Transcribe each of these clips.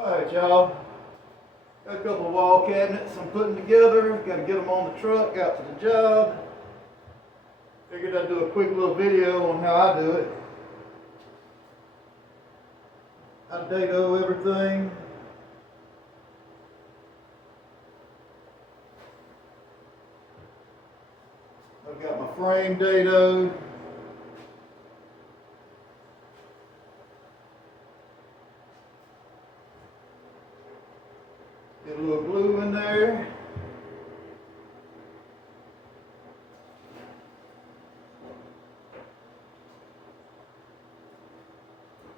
Alright, y'all. Got a couple of wall cabinets I'm putting together. Got to get them on the truck, out to the job. Figured I'd do a quick little video on how I do it. I dado everything. I've got my frame dadoed. Get a little glue in there.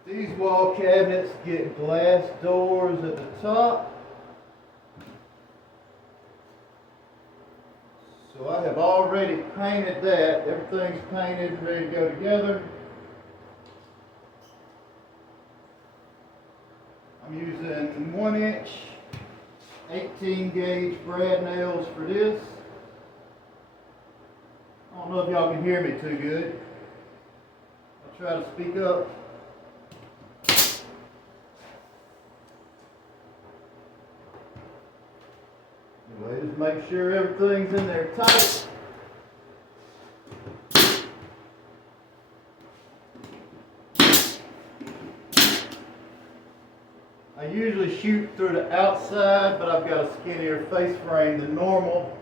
These wall cabinets get glass doors at the top. So I have already painted that. Everything's painted, ready to go together. I'm using 1-inch 18 gauge brad nails for this. I don't know if y'all can hear me too good. I'll try to speak up. Anyway, just make sure everything's in there tight. I usually shoot through the outside, but I've got a skinnier face frame than normal.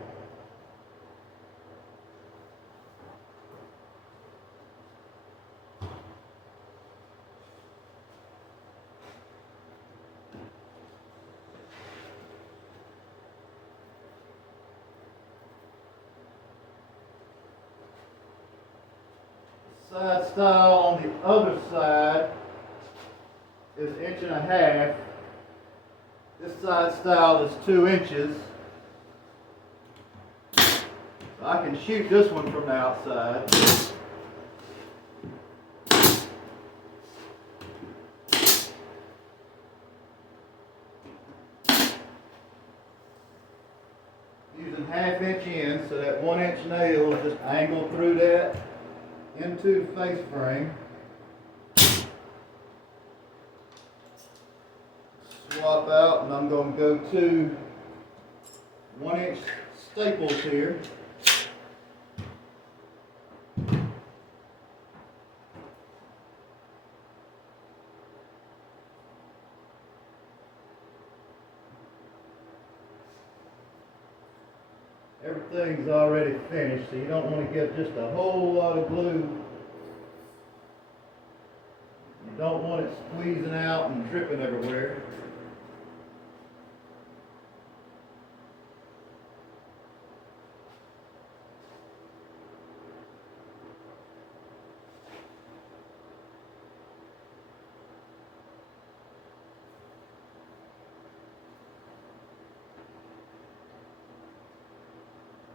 Side style on the other side is 1.5 inches. This side style is 2 inches. So I can shoot this one from the outside. Using 1/2 inch ends, so that 1-inch nail will just angle through that into the face frame. Swap out, and I'm going to go to 1-inch staples here. Everything's already finished, so you don't want to get just a whole lot of glue. You don't want it squeezing out and dripping everywhere.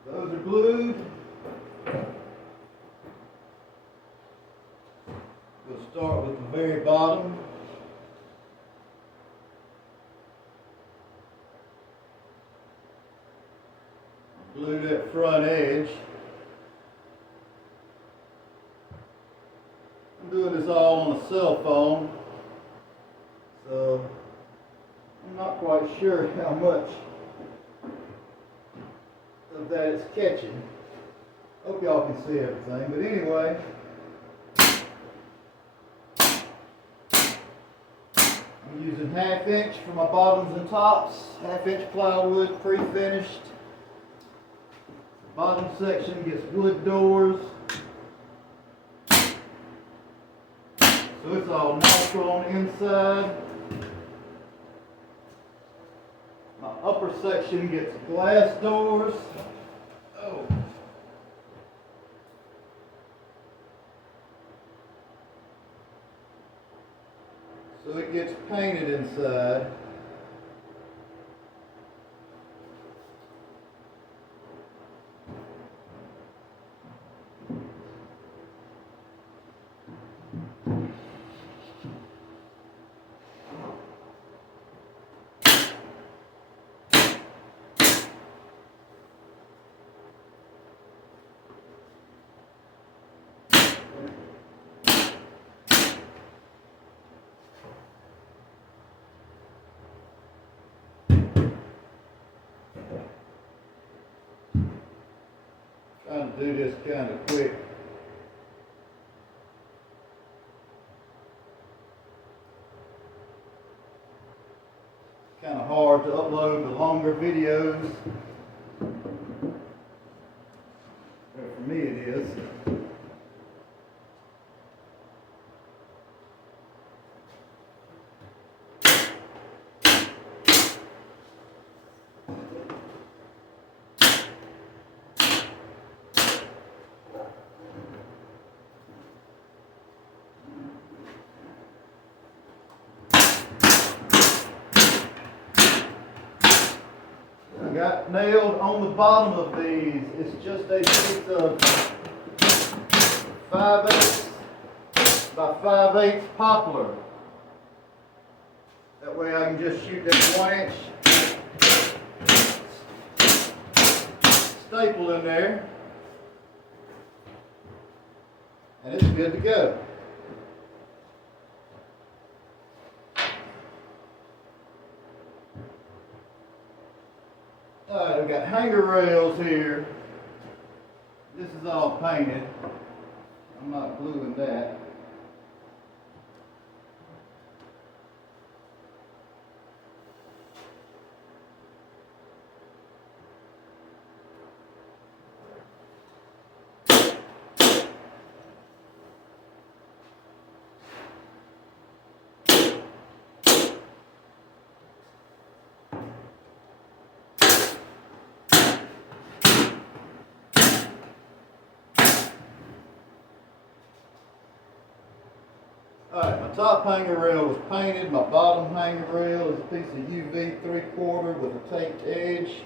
Those are glued. We'll start with the very bottom. Glue that front edge. I'm doing this all on a cell phone, so I'm not quite sure how much of that it's catching. Hope y'all can see everything, but anyway, I'm using 1/2 inch for my bottoms and tops, 1/2 inch plywood pre-finished. The bottom section gets wood doors, so it's all natural on the inside. My upper section gets glass doors. Oh. So it gets painted inside. Trying to do this kind of quick. Kind of hard to upload the longer videos. Well, for me it is. Got nailed on the bottom of these. It's just a piece of 5/8 by 5/8 poplar. That way I can just shoot that 1-inch staple in there, and it's good to go. Alright, we've got hanger rails here. This is all painted. I'm not gluing that. Alright, my top hanger rail was painted. My bottom hanger rail is a piece of UV 3/4 with a taped edge.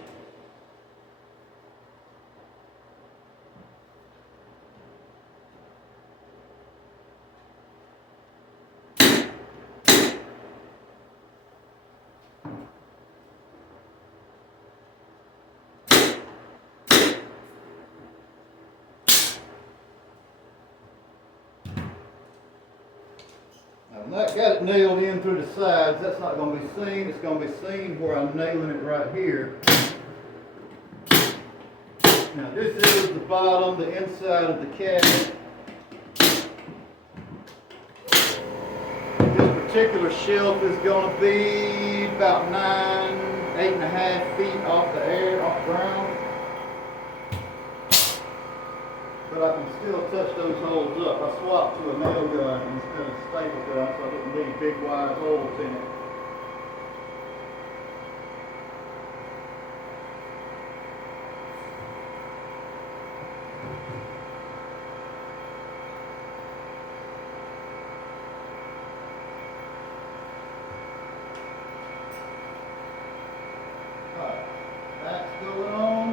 I've not got it nailed in through the sides. That's not going to be seen. It's going to be seen where I'm nailing it right here. Now this is the bottom, the inside of the cabinet. This particular shelf is going to be about 8.5 feet off the ground. But I can still touch those holes up. I swapped to a nail gun instead of staple gun, so I didn't leave big wide holes in it. Alright, that's going on.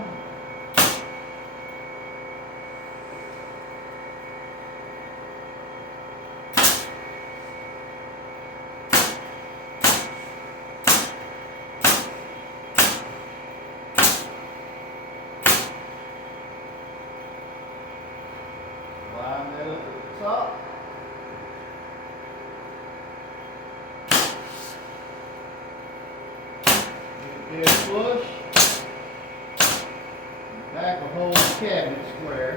Line that up at the top. Get it dead flush. Back will hold the cabinet square.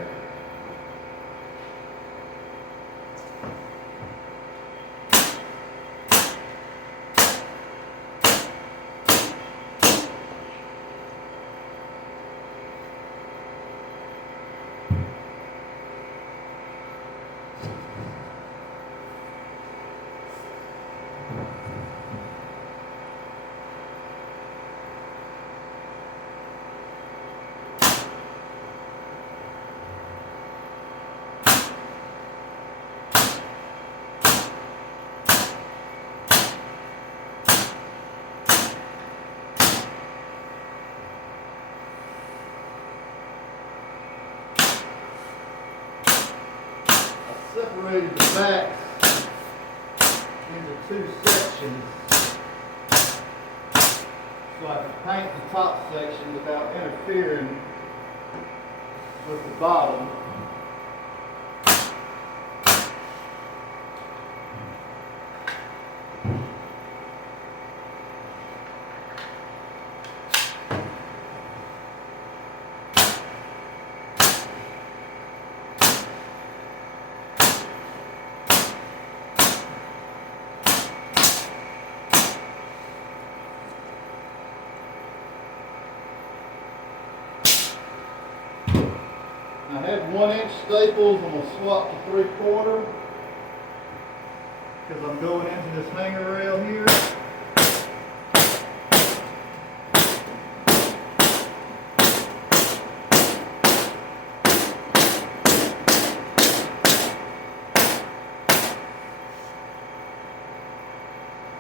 Separated the backs into 2 sections so I can paint the top section without interfering with the bottom. had 1-inch staples. I'm gonna swap to 3/4 because I'm going into this hanger rail here.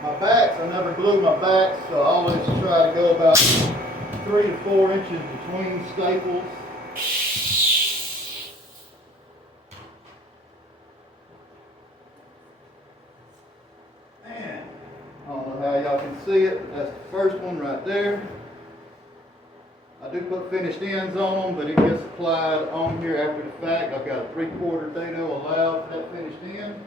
My backs, I never glue my backs, so I always try to go about 3 to 4 inches between staples. Man, I don't know how y'all can see it, but that's the first one right there. I do put finished ends on them, but it gets applied on here after the fact. I've got a 3/4 dado allowed for that finished end.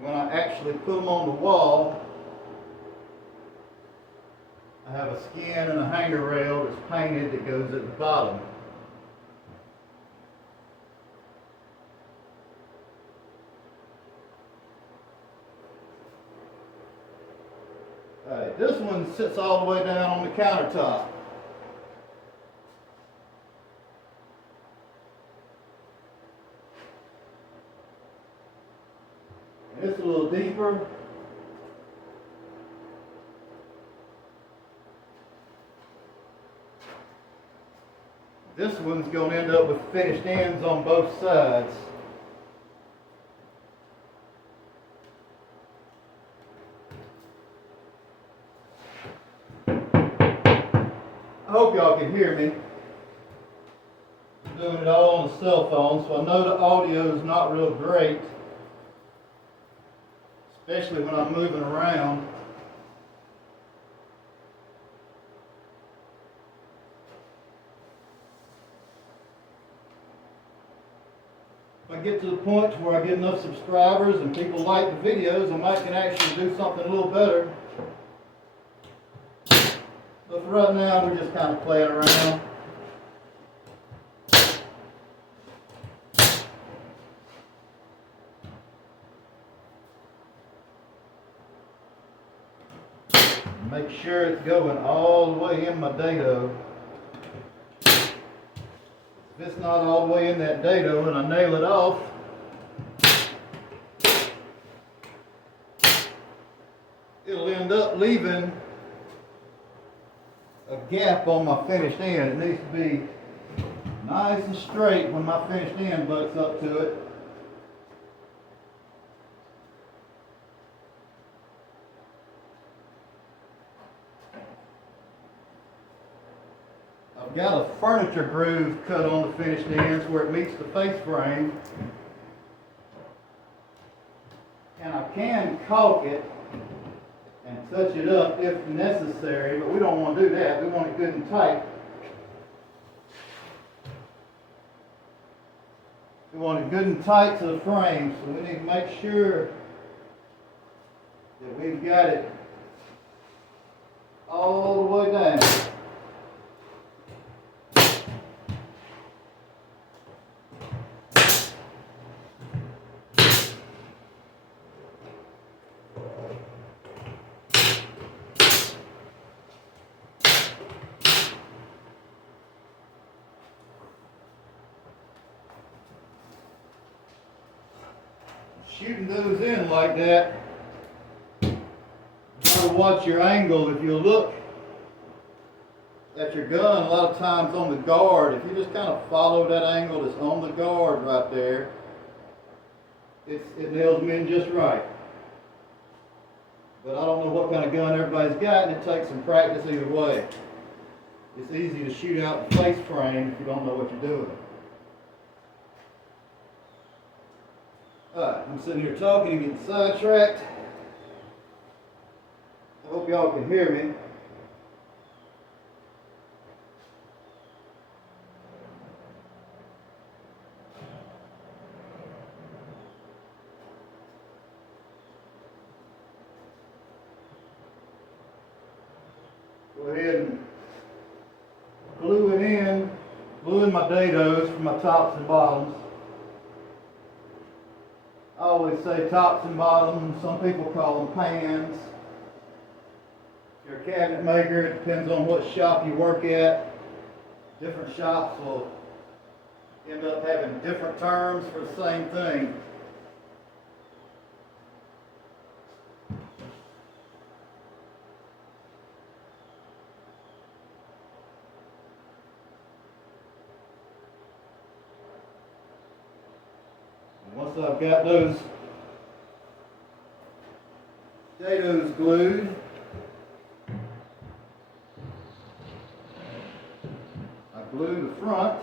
When I actually put them on the wall, I have a skin and a hanger rail that's painted that goes at the bottom. Alright, this one sits all the way down on the countertop. And it's a little deeper. This one's going to end up with finished ends on both sides. I hope y'all can hear me. I'm doing it all on the cell phone, so I know the audio is not real great, especially when I'm moving around. If I get to the point where I get enough subscribers and people like the videos, I might can actually do something a little better. But for right now, we're just kind of playing around. Make sure it's going all the way in my dado. If it's not all the way in that dado and I nail it off, it'll end up leaving a gap on my finished end. It needs to be nice and straight when my finished end butts up to it. I've got a furniture groove cut on the finished ends where it meets the face frame. And I can caulk it and touch it up if necessary, but we don't want to do that. We want it good and tight. We want it good and tight to the frame, so we need to make sure that we've got it all the way down. Shooting those in like that, you gotta watch your angle. If you look at your gun a lot of times on the guard, if you just kind of follow that angle that's on the guard right there, it nails them in just right. But I don't know what kind of gun everybody's got, and it takes some practice either way. It's easy to shoot out the face frame if you don't know what you're doing. Alright, I'm sitting here talking and getting sidetracked. I hope y'all can hear me. Go ahead and glue it in, glue in my my dados for my tops and bottoms. I always say tops and bottoms. Some people call them pans. If you're a cabinet maker, it depends on what shop you work at. Different shops will end up having different terms for the same thing. Once I've got those dados glued, I glue the front,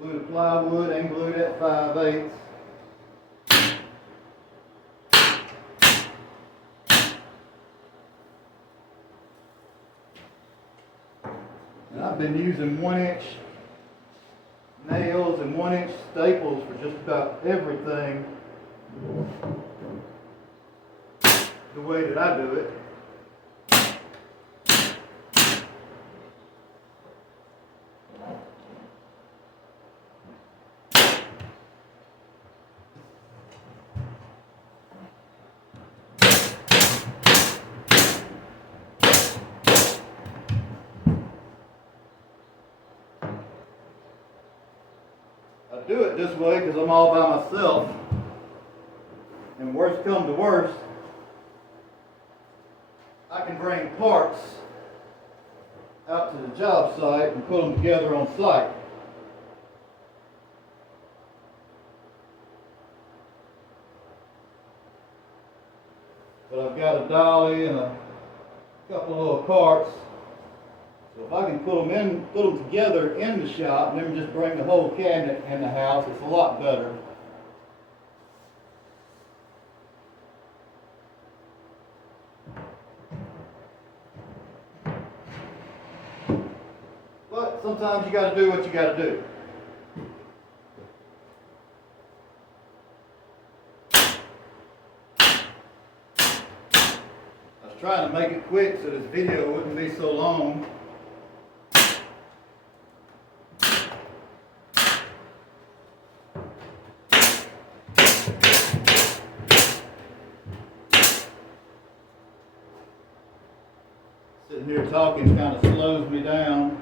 glue the plywood and glue that 5/8. And I've been using 1-inch nails and 1-inch staples for just about everything the way that I do it. I do it this way because I'm all by myself, and worst come to worst, I can bring parts out to the job site and put them together on site. But I've got a dolly and a couple of little carts. So if I can put them together in the shop and then just bring the whole cabinet in the house, it's a lot better. But sometimes you got to do what you got to do. I was trying to make it quick so this video wouldn't be so long. Sitting here talking kind of slows me down.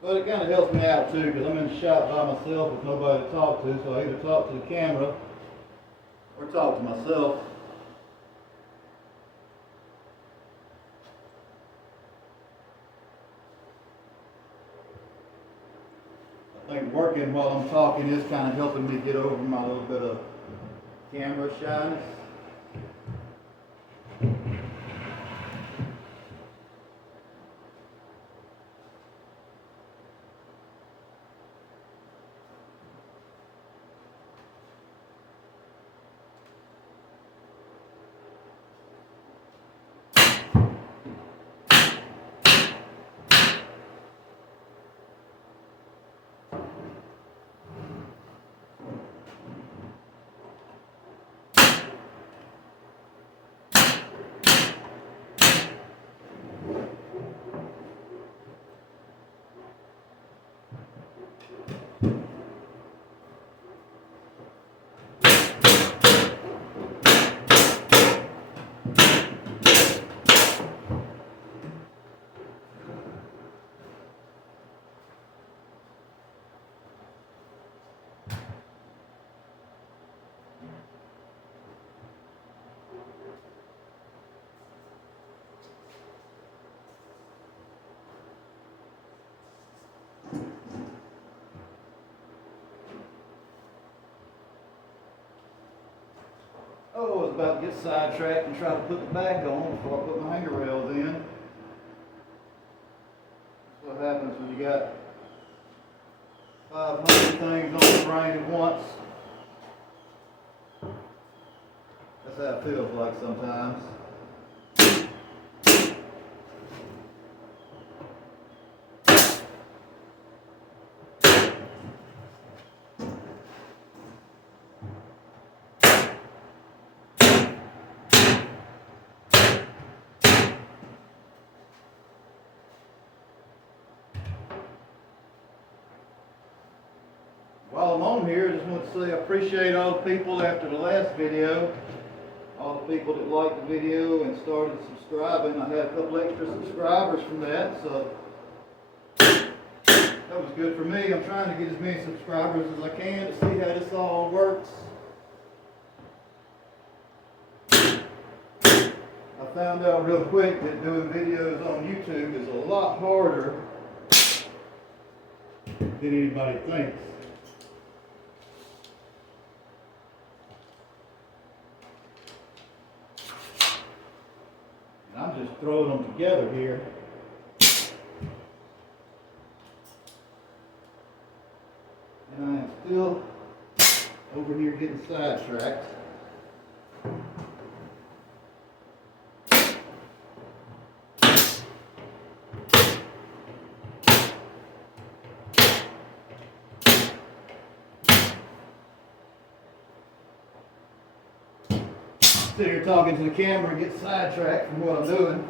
But it kind of helps me out too, because I'm in the shop by myself with nobody to talk to, so I either talk to the camera or talk to myself. I think working while I'm talking is kind of helping me get over my little bit of camera shyness. Oh, I was about to get sidetracked and try to put the back on before I put my hanger rails in. That's what happens when you got 500 things on the brain at once. That's how it feels like sometimes. while I'm on here, I just want to say I appreciate all the people after the last video, all the people that liked the video and started subscribing. I had a couple extra subscribers from that, so that was good for me. I'm trying to get as many subscribers as I can to see how this all works. I found out real quick that doing videos on YouTube is a lot harder than anybody thinks. And I'm just throwing them together here. And I am still over here getting sidetracked. Sit here talking to the camera and get sidetracked from what I'm doing.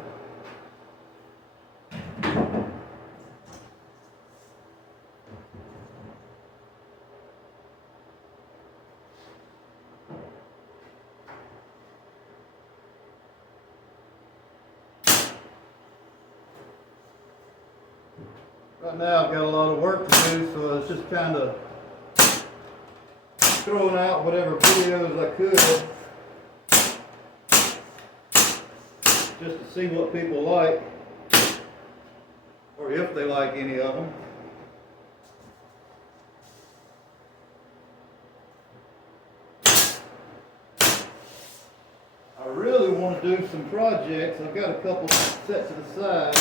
Right now I've got a lot of work to do, so it's just kind of throwing out whatever videos I could just to see what people like, or if they like any of them. I really want to do some projects. I've got a couple set to the side.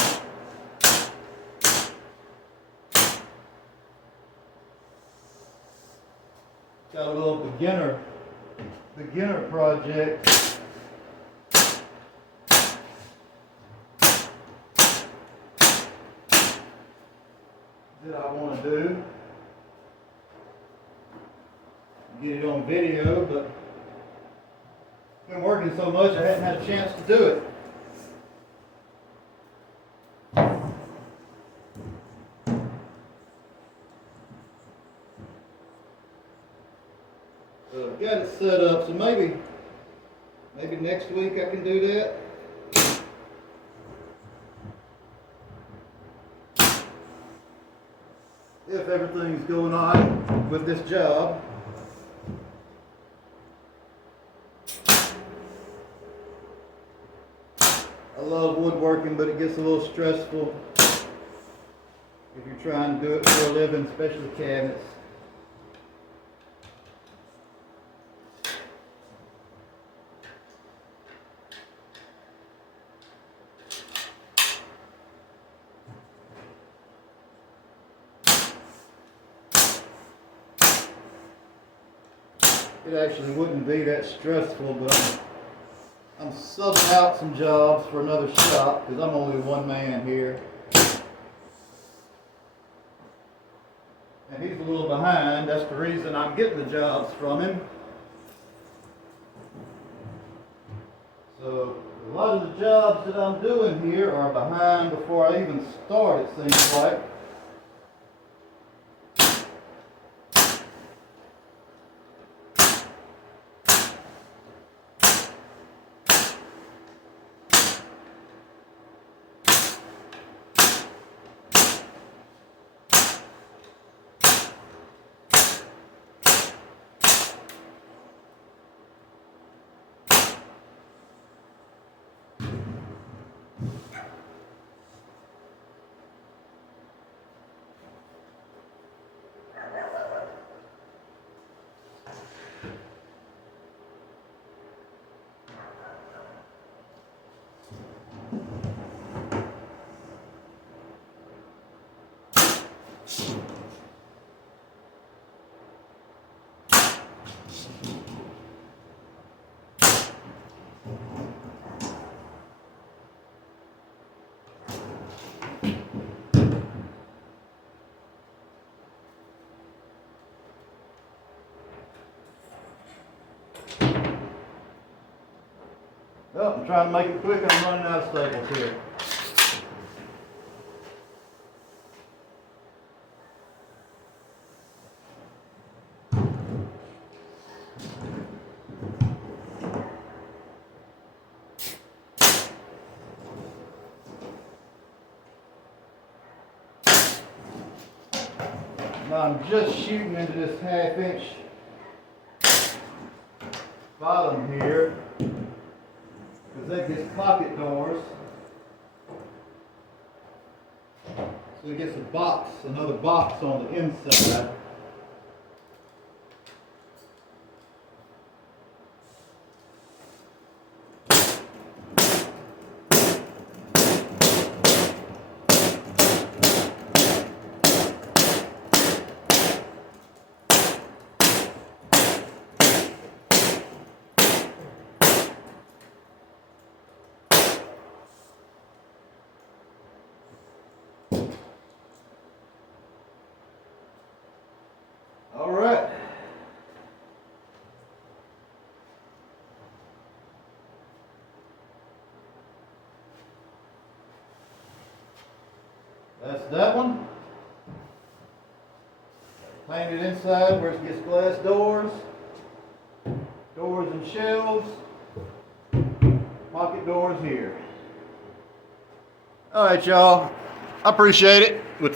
Got a little beginner project that I want to do. Get it on video, but been working so much I hadn't had a chance to do it. So I've got it set up, so maybe next week I can do that. If everything's going on with this job. I love woodworking, but it gets a little stressful if you're trying to do it for a living, especially cabinets. It actually wouldn't be that stressful, but I'm subbing out some jobs for another shop because I'm only one man here. And he's a little behind. That's the reason I'm getting the jobs from him. So a lot of the jobs that I'm doing here are behind before I even start, it seems like. Well, I'm trying to make it quick and I'm running out of staples here. Now I'm just shooting into this 1/2 inch bottom here, because that gets pocket doors. So it gets a box, another box on the inside. All right. That's that one. Painted inside where it gets glass doors, doors and shelves, pocket doors here. All right, y'all. I appreciate it. With